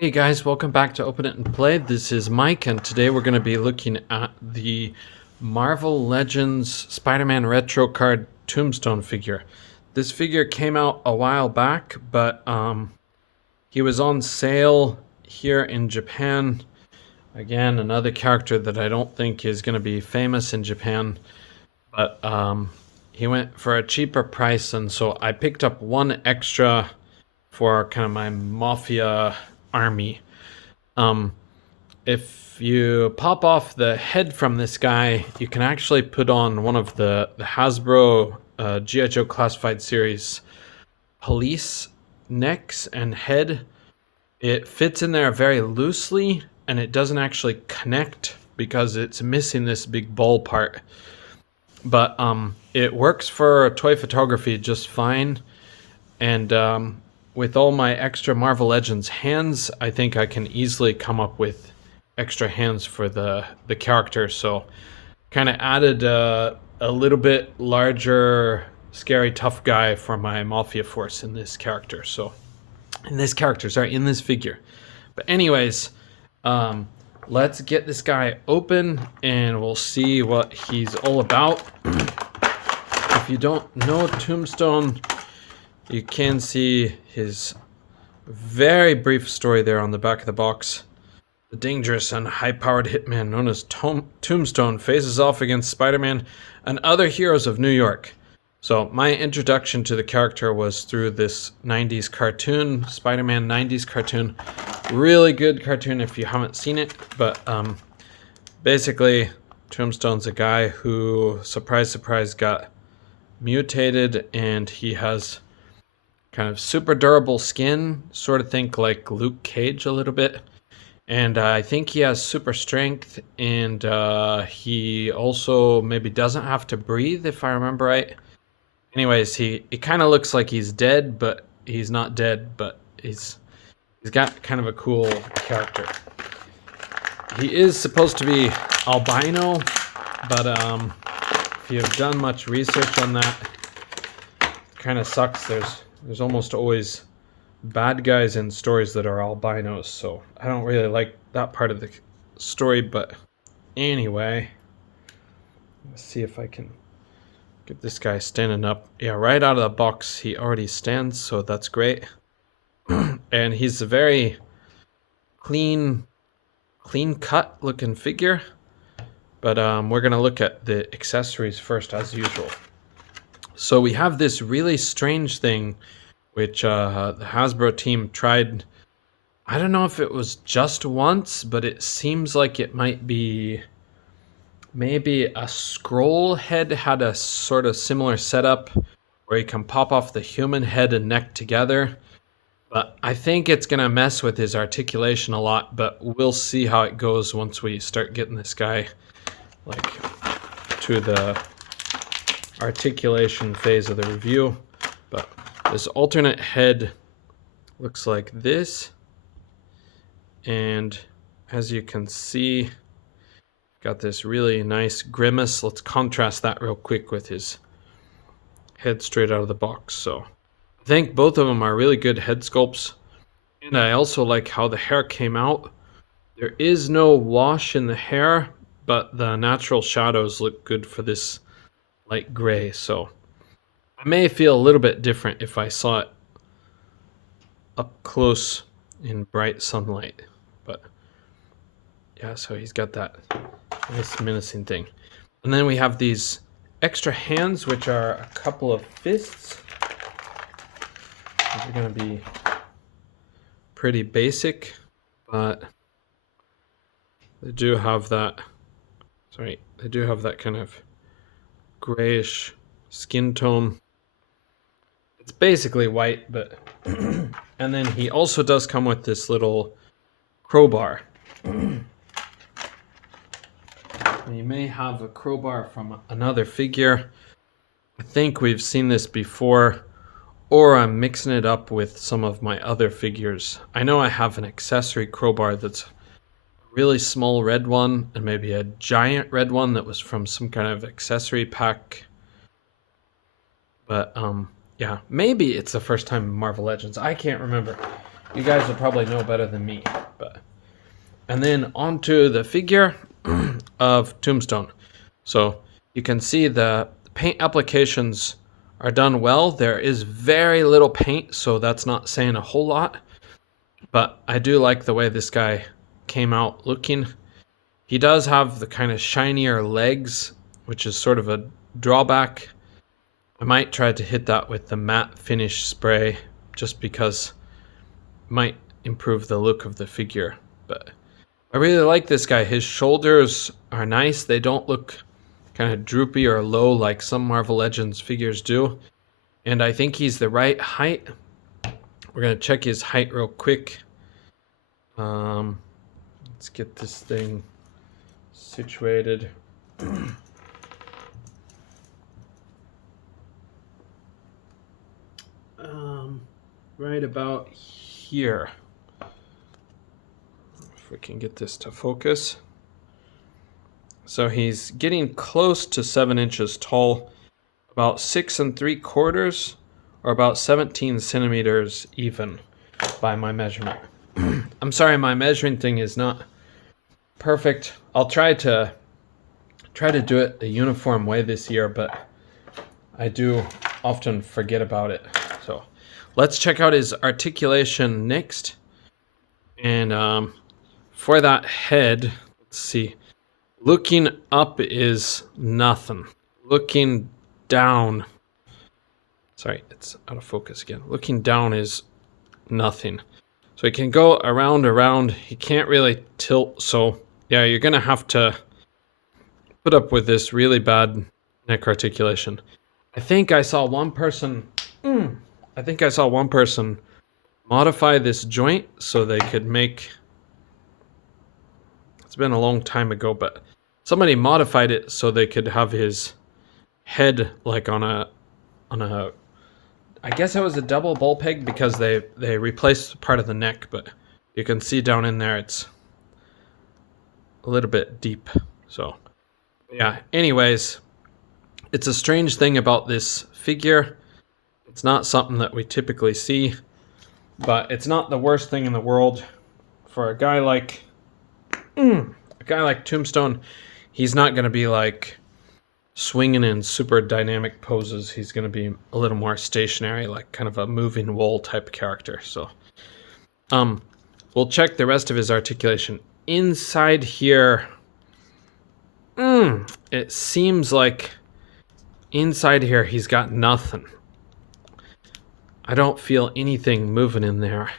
Hey guys, welcome back to Open It and Play. This is Mike, and today we're going to be looking at the Marvel Legends Spider-Man Retro Card Tombstone figure. This figure came out a while back, but he was on sale here in Japan. Again, another character that I don't think is going to be famous in Japan, but he went for a cheaper price, and so I picked up one extra for kind of my Mafia army. Um, if you pop off the head from this guy, you can actually put on one of the Hasbro G.I. Joe Classified Series police necks and head. It fits in there very loosely, and it doesn't actually connect because it's missing this big ball part. But it works for toy photography just fine. And with all my extra Marvel Legends hands, I think I can easily come up with extra hands for the character. So kind of added a little bit larger, scary, tough guy for my Mafia force in this character. So in this figure. But anyways, let's get this guy open and we'll see what he's all about. If you don't know Tombstone, you can see his very brief story there on the back of the box. The dangerous and high-powered hitman known as Tombstone faces off against Spider-Man and other heroes of New York. So my introduction to the character was through this 90s cartoon, Spider-Man 90s cartoon. Really good cartoon if you haven't seen it, but basically Tombstone's a guy who, surprise, surprise, got mutated, and he has kind of super durable skin, sort of think like Luke Cage a little bit. And I think he has super strength, and he also maybe doesn't have to breathe, if I remember right. Anyways, it kind of looks like he's dead, but he's not dead, but he's got kind of a cool character. He is supposed to be albino, but if you've done much research on that, it kind of sucks. There's almost always bad guys in stories that are albinos, so I don't really like that part of the story. But anyway, let's see if I can get this guy standing up. Yeah, right out of the box he already stands, so that's great. And he's a very clean cut looking figure, but we're gonna look at the accessories first as usual. So we have this really strange thing which the Hasbro team tried. I don't know if it was just once, but it seems like it might be maybe a scroll head had a sort of similar setup where you can pop off the human head and neck together. But I think it's going to mess with his articulation a lot, but we'll see how it goes once we start getting this guy like to the articulation phase of the review. But this alternate head looks like this, and as you can see, got this really nice grimace. Let's contrast that real quick with his head straight out of the box. So I think both of them are really good head sculpts, and I also like how the hair came out. There is no wash in the hair, but the natural shadows look good for this light gray. So I may feel a little bit different if I saw it up close in bright sunlight. But yeah, so he's got that nice menacing thing. And then we have these extra hands, which are a couple of fists. These are going to be pretty basic, but they do have that kind of grayish skin tone. It's basically white, but and then he also does come with this little crowbar. You may have a crowbar from another figure. I think we've seen this before, or I'm mixing it up with some of my other figures. I know I have an accessory crowbar that's a really small red one, and maybe a giant red one that was from some kind of accessory pack. But yeah, maybe it's the first time in Marvel Legends. I can't remember. You guys will probably know better than me. And then onto the figure of Tombstone. So you can see the paint applications are done well. There is very little paint, so that's not saying a whole lot. But I do like the way this guy came out looking. He does have the kind of shinier legs, which is sort of a drawback. I might try to hit that with the matte finish spray just because it might improve the look of the figure. But I really like this guy. His shoulders are nice. They don't look kind of droopy or low like some Marvel Legends figures do. And I think he's the right height. We're going to check his height real quick. Let's get this thing situated. Right about here. If we can get this to focus. So he's getting close to 7 inches tall, about 6 3/4, or about 17 centimeters even by my measurement. I'm sorry, my measuring thing is not perfect. I'll try to do it the uniform way this year, but I do often forget about it. So let's check out his articulation next. And for that head, let's see. Looking up is nothing. Looking down, sorry, it's out of focus again. Looking down is nothing. So he can go around. He can't really tilt. So yeah, you're gonna have to put up with this really bad neck articulation. I think I saw one person modify this joint so they could make, it's been a long time ago, but somebody modified it so they could have his head like on a I guess it was a double ball peg because they replaced part of the neck, but you can see down in there it's a little bit deep. So yeah, anyways, it's a strange thing about this figure. It's not something that we typically see, but it's not the worst thing in the world for a guy like Tombstone. He's not going to be like swinging in super dynamic poses. He's going to be a little more stationary, like kind of a moving wall type character. So we'll check the rest of his articulation. Inside here, it seems like inside here he's got nothing. I don't feel anything moving in there.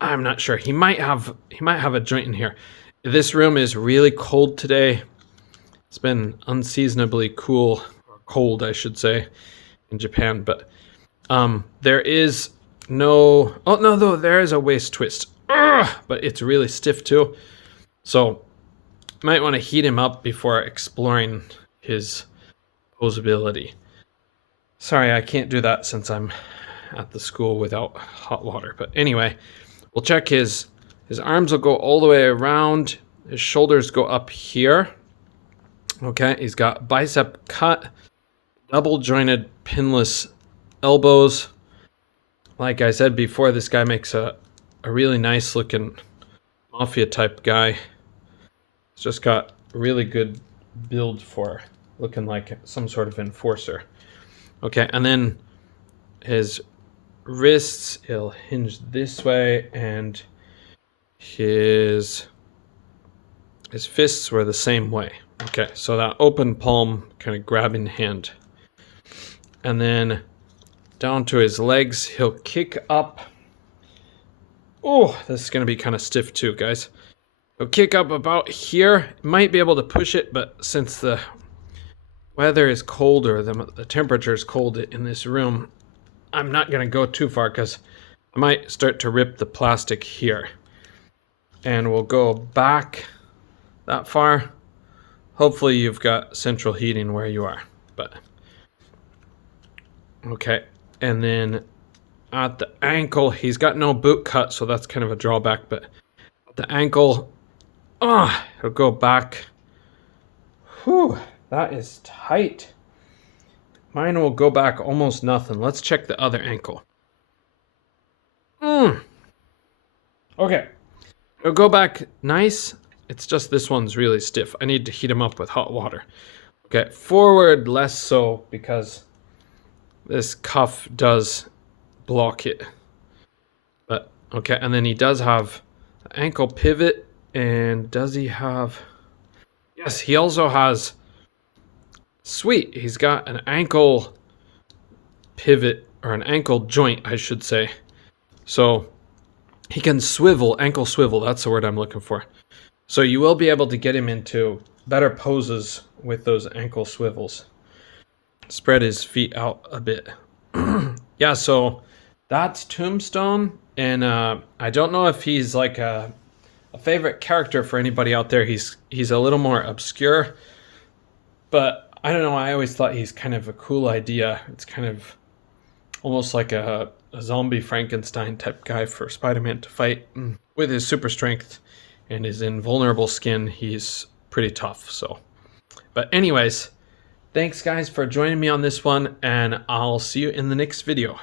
I'm not sure. He might have a joint in here. This room is really cold today. It's been unseasonably cool, or cold I should say, in Japan, but there is no, oh no, though there is a waist twist. But it's really stiff too. So might want to heat him up before exploring his posability. Sorry, I can't do that since I'm at the school without hot water. But anyway, we'll check his arms will go all the way around. His shoulders go up here. Okay, he's got bicep cut, double jointed pinless elbows. Like I said before, this guy makes a really nice looking mafia type guy. He's just got really good build for looking like some sort of enforcer. Okay, and then his wrists, he'll hinge this way, and his fists were the same way. Okay, so that open palm kind of grabbing hand. And then down to his legs, he'll kick up. Oh, this is going to be kind of stiff too, guys. He'll kick up about here. Might be able to push it, but since the weather is cold, or the temperature is cold in this room, I'm not going to go too far because I might start to rip the plastic here. And we'll go back that far. Hopefully you've got central heating where you are. But okay, and then at the ankle, he's got no boot cut, so that's kind of a drawback, but at the ankle, he'll go back. Whew, that is tight. Mine will go back almost nothing. Let's check the other ankle. Okay. It'll go back nice. It's just this one's really stiff. I need to heat him up with hot water. Okay, forward less so because this cuff does block it. But okay, and then he does have an ankle pivot, and does he have? Yes, he also has. Sweet, he's got an ankle pivot or an ankle joint, I should say. So he can swivel, ankle swivel. That's the word I'm looking for. So you will be able to get him into better poses with those ankle swivels. Spread his feet out a bit. Yeah, so that's Tombstone, and I don't know if he's like a favorite character for anybody out there. He's a little more obscure, but I don't know. I always thought he's kind of a cool idea. It's kind of almost like a zombie Frankenstein type guy for Spider-Man to fight. With his super strength and his invulnerable skin, he's pretty tough. So, but anyways, thanks guys for joining me on this one, and I'll see you in the next video.